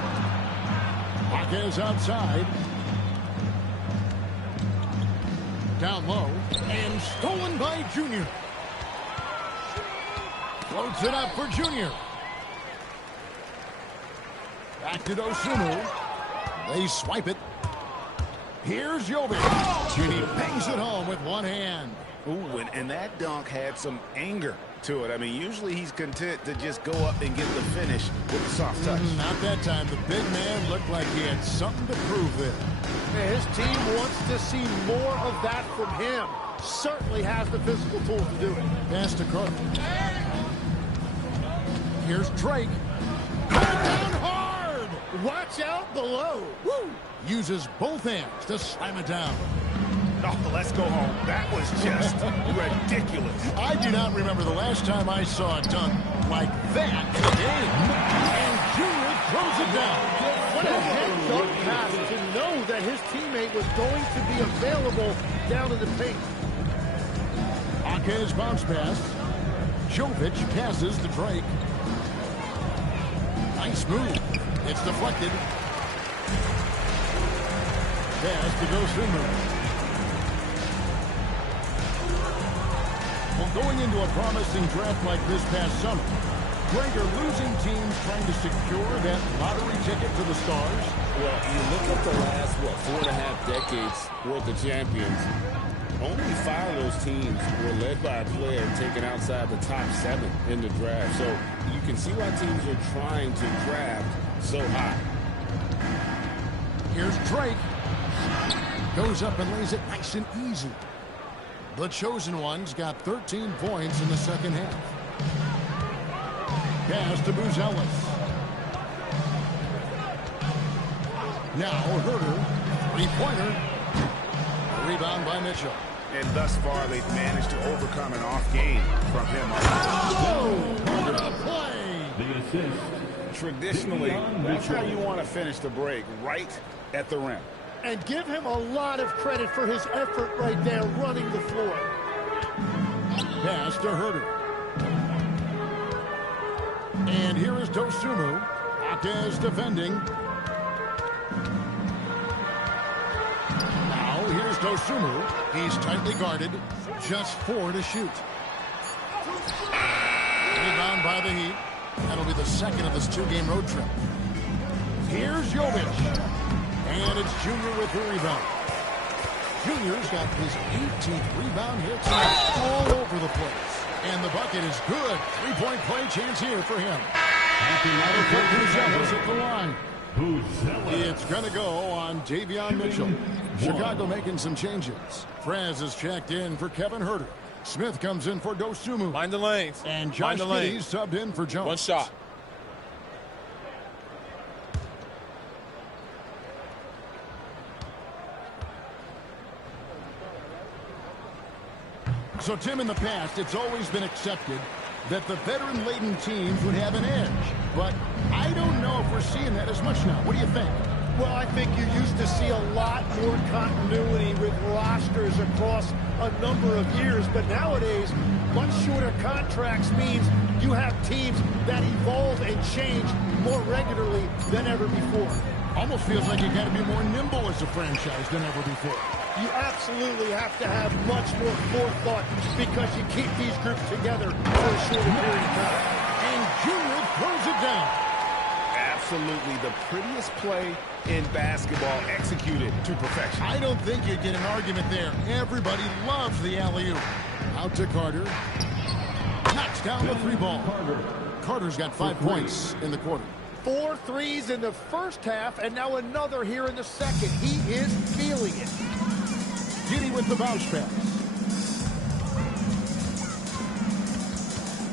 Jaquez outside. Down low. And stolen by Junior. Floats it up for Junior. Back to Dosunmu. They swipe it. Here's Jovic. And he bangs it home with one hand. Ooh, and that dunk had some anger to it. I mean, usually he's content to just go up and get the finish with a soft touch. Not that time. The big man looked like he had something to prove there. And his team wants to see more of that from him. Certainly has the physical tools to do it. Pass to Carter. Here's Drake. Coming down hard. Watch out below. Woo. Uses both hands to slam it down. Oh, let's go home. That was just ridiculous. I do not remember the last time I saw a dunk like that in a game. And Junior throws it down. What a head dunk pass to know that his teammate was going to be available down in the paint. Jaquez bounce pass. Jovic passes to Drake. Nice move. It's deflected. Pass to Dosunmu. Well, going into a promising draft like this past summer, Greg, are losing teams trying to secure that lottery ticket to the stars? Well, you look at the last, 4.5 decades worth of champions. Only 5 of those teams were led by a player taken outside the top 7 in the draft. So you can see why teams are trying to draft so high. Here's Drake. Goes up and lays it nice and easy. The chosen ones got 13 points in the second half. Pass to Buzelis. Now Herter. Three-pointer. Rebound by Mitchell. And thus far, they've managed to overcome an off game from him. Oh, what a play! The assist. Traditionally, that's how you want to finish the break, right at the rim. And give him a lot of credit for his effort right there running the floor. Pass to Herter. And here is Dosunmu. Akez defending. Now here's Dosunmu. He's tightly guarded. Just 4 to shoot. Rebound by the Heat. That'll be the second of this 2-game road trip. Here's Jovic. And it's Junior with the rebound. Junior's got his 18th rebound here tonight, all over the place. And the bucket is good. 3-point play chance here for him. Buzelis at the line. It's going to go on Davion Mitchell. Chicago making some changes. Franz is checked in for Kevin Herter. Smith comes in for Dosunmu. Mind the lanes. And Josh Giddey subbed in for Jones. One shot. So, Tim, in the past, it's always been accepted that the veteran-laden teams would have an edge. But I don't know if we're seeing that as much now. What do you think? Well, I think you used to see a lot more continuity with rosters across a number of years. But nowadays, much shorter contracts means you have teams that evolve and change more regularly than ever before. Almost feels like you got to be more nimble as a franchise than ever before. You absolutely have to have much more forethought because you keep these groups together for a shorter period of time. And Junior throws it down. Absolutely the prettiest play in basketball, executed to perfection. I don't think you get an argument there. Everybody loves the alley-oop. Out to Carter. Knocks down the 3-ball. Carter's got 5 points in the quarter. 4 threes in the first half, and now another here in the second. He is feeling it. Giddey with the bounce pass.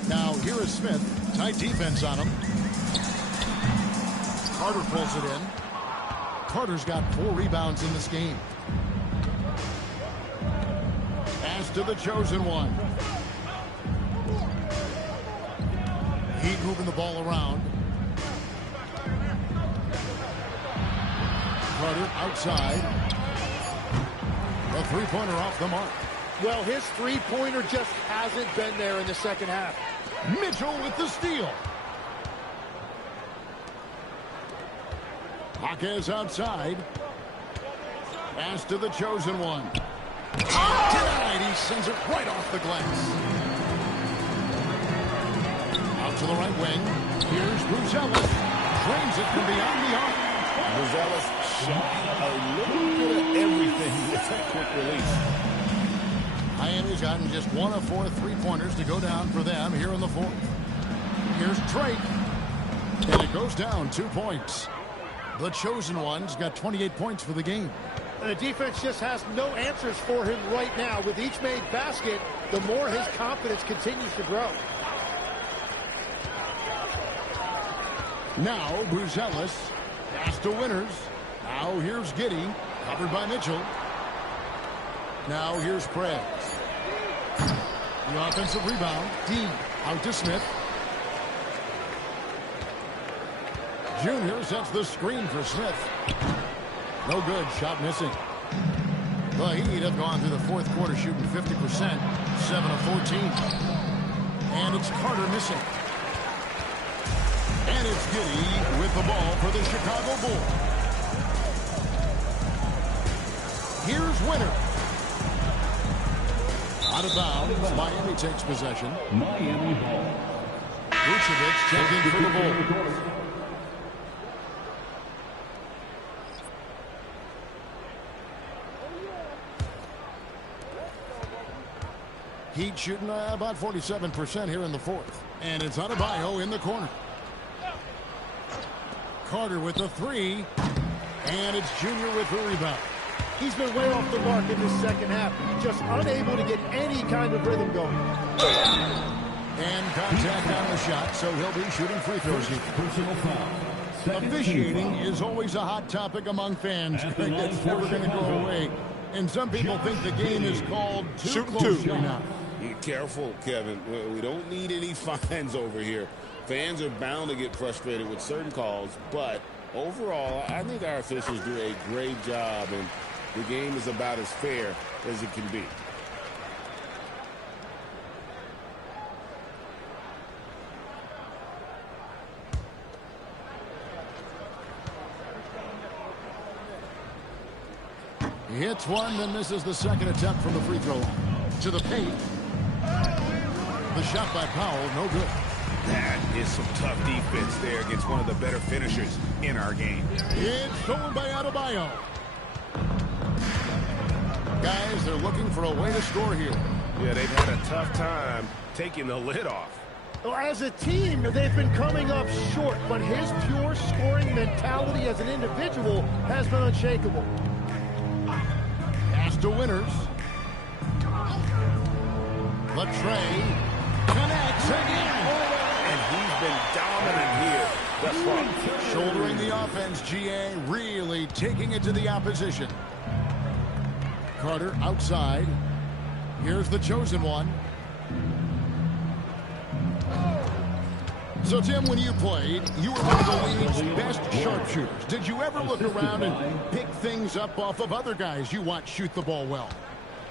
Now here is Smith. Tight defense on him. Carter pulls it in. Carter's got 4 rebounds in this game. Pass to the chosen one. Heat moving the ball around. Carter outside. The 3-pointer off the mark. Well, his 3-pointer just hasn't been there in the second half. Mitchell with the steal. Akez outside. Pass to the chosen one. Tonight he sends it right off the glass. Out to the right wing. Here's Buzelis. Drains it from beyond the arc. Buzelis shot a little bit of everything with that quick release. Miami's gotten just 1 of 4 3-pointers to go down for them here in the fourth. Here's Drake. And it goes down 2 points. The chosen one's got 28 points for the game. And the defense just has no answers for him right now. With each made basket, the more his confidence continues to grow. Now Buzelis. Pass to Winters. Now here's Giddey. Covered by Mitchell. Now here's Prez. The offensive rebound. D. Out to Smith. Junior sets the screen for Smith. No good. Shot missing. The Heat have gone through the fourth quarter shooting 50%. 7 of 14. And it's Carter missing. And it's Giddey with the ball for the Chicago Bulls. Here's Winter. Out of bounds. Miami takes possession. Miami ball. Vucevic checking for the Bulls. Heat shooting about 47% here in the fourth. And it's Adebayo in the corner. Carter with the 3. And it's Junior with the rebound. He's been way off the mark in this second half, just unable to get any kind of rhythm going. And contact on the shot, so he'll be shooting free throws here. Personal foul. Officiating is always a hot topic among fans. It's never going to go away. And some people think the game is called too close now. Be careful, Kevin. We don't need any fines over here. Fans are bound to get frustrated with certain calls, but overall, I think our officials do a great job, and the game is about as fair as it can be. He hits one, then misses the second attempt from the free throw line. To the paint. The shot by Powell, no good. That is some tough defense there against one of the better finishers in our game. It's stolen by Adebayo. Guys, they're looking for a way to score here. Yeah, they've had a tough time taking the lid off. Well, as a team, they've been coming up short, but his pure scoring mentality as an individual has been unshakable. Pass to Winters. Latrey connects again. And he's been dominant here thus far. Shouldering the offense, GA really taking it to the opposition. Carter outside. Here's the chosen one. So, Tim, when you played, you were one of the league's best sharpshooters. Did you ever look around and pick things up off of other guys you watch shoot the ball well?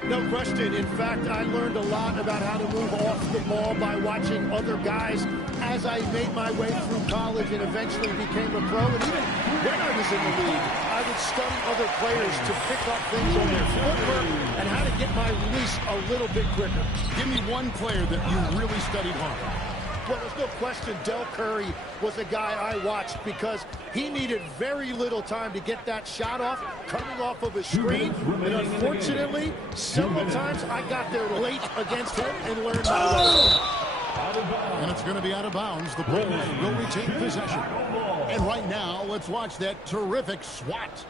No question. In fact, I learned a lot about how to move off the ball by watching other guys as I made my way through college and eventually became a pro. And even when I was in the league, I would study other players to pick up things on their footwork and how to get my release a little bit quicker. Give me one player that you really studied hard. Well, there's no question Del Curry was a guy I watched because he needed very little time to get that shot off, coming off of a screen. And unfortunately, several times I got there late against him and learned my lesson. And it's going to be out of bounds. The Bulls will retain possession. And right now, let's watch that terrific swat.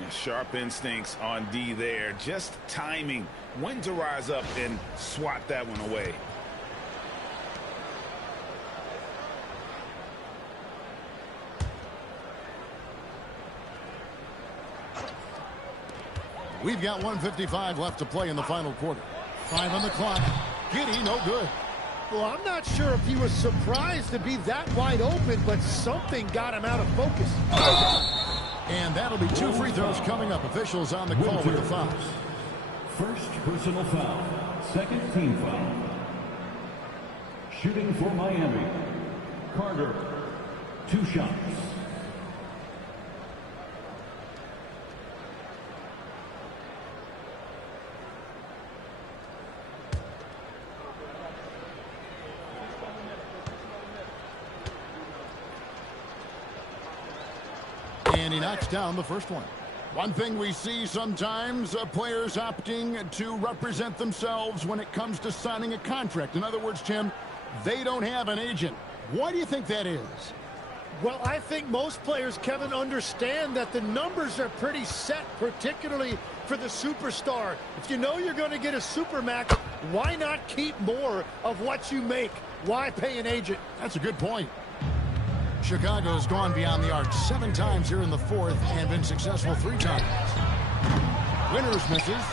Yeah, sharp instincts on D there. Just timing when to rise up and swat that one away. We've got 1:55 left to play in the final quarter. 5 on the clock. Giddey, no good. Well, I'm not sure if he was surprised to be that wide open, but something got him out of focus. And that'll be 2 free throws coming up. Officials on the call with the fouls. First personal foul. Second team foul. Shooting for Miami. Carter. 2 shots. And he knocks down the first one. One thing we see sometimes, players opting to represent themselves when it comes to signing a contract. In other words, Tim, they don't have an agent. Why do you think that is? Well, I think most players, Kevin, understand that the numbers are pretty set, particularly for the superstar. If you know you're going to get a supermax, why not keep more of what you make? Why pay an agent? That's a good point. Chicago's gone beyond the arc 7 times here in the fourth and been successful 3 times. Winters misses.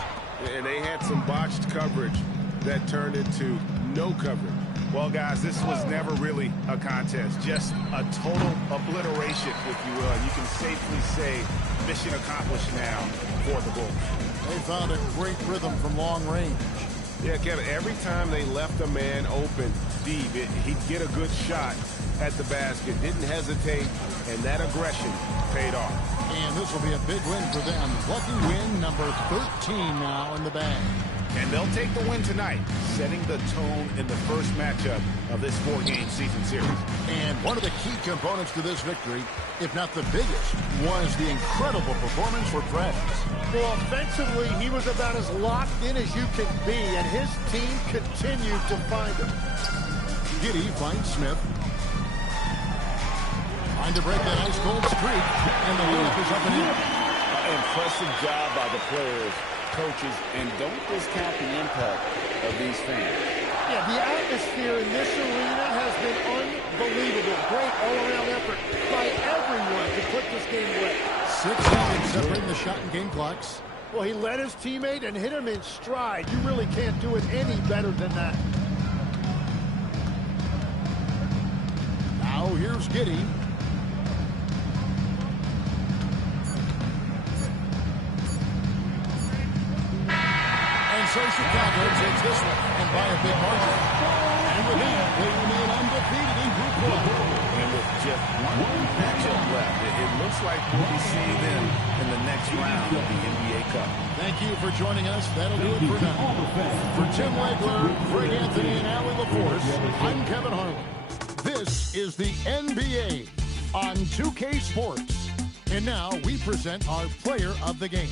And they had some botched coverage that turned into no coverage. Well, guys, this was never really a contest. Just a total obliteration, if you will. You can safely say mission accomplished now for the Bulls. They found a great rhythm from long range. Yeah, Kevin, every time they left a man open deep, he'd get a good shot at the basket, didn't hesitate, and that aggression paid off. And this will be a big win for them. Lucky win number 13 now in the bag. And they'll take the win tonight, setting the tone in the first matchup of this 4-game season series. And one of the key components to this victory, if not the biggest, was the incredible performance for Prez. Well, offensively, he was about as locked in as you can be, and his team continued to find him. Giddey finds Smith. Trying to break that ice-cold streak, and the layup is up and in. Impressive job by the players, coaches, and don't discount the impact of these fans. Yeah, the atmosphere in this arena has been unbelievable. Great all-around effort by everyone to put this game away. 6 seconds separating the shot and game clocks. Well, he led his teammate and hit him in stride. You really can't do it any better than that. Now here's Giddey. And so Chicago takes this one, and by a big margin. And with that, they remain undefeated in Group 1. And with just one matchup left, it looks like we'll be seeing them in the next round of the NBA Cup. Thank you for joining us. That'll do it for now. For Tim Legler, Greg Anthony, and Allie LaForce, I'm Kevin Harlan. This is the NBA on 2K Sports. And now we present our player of the game.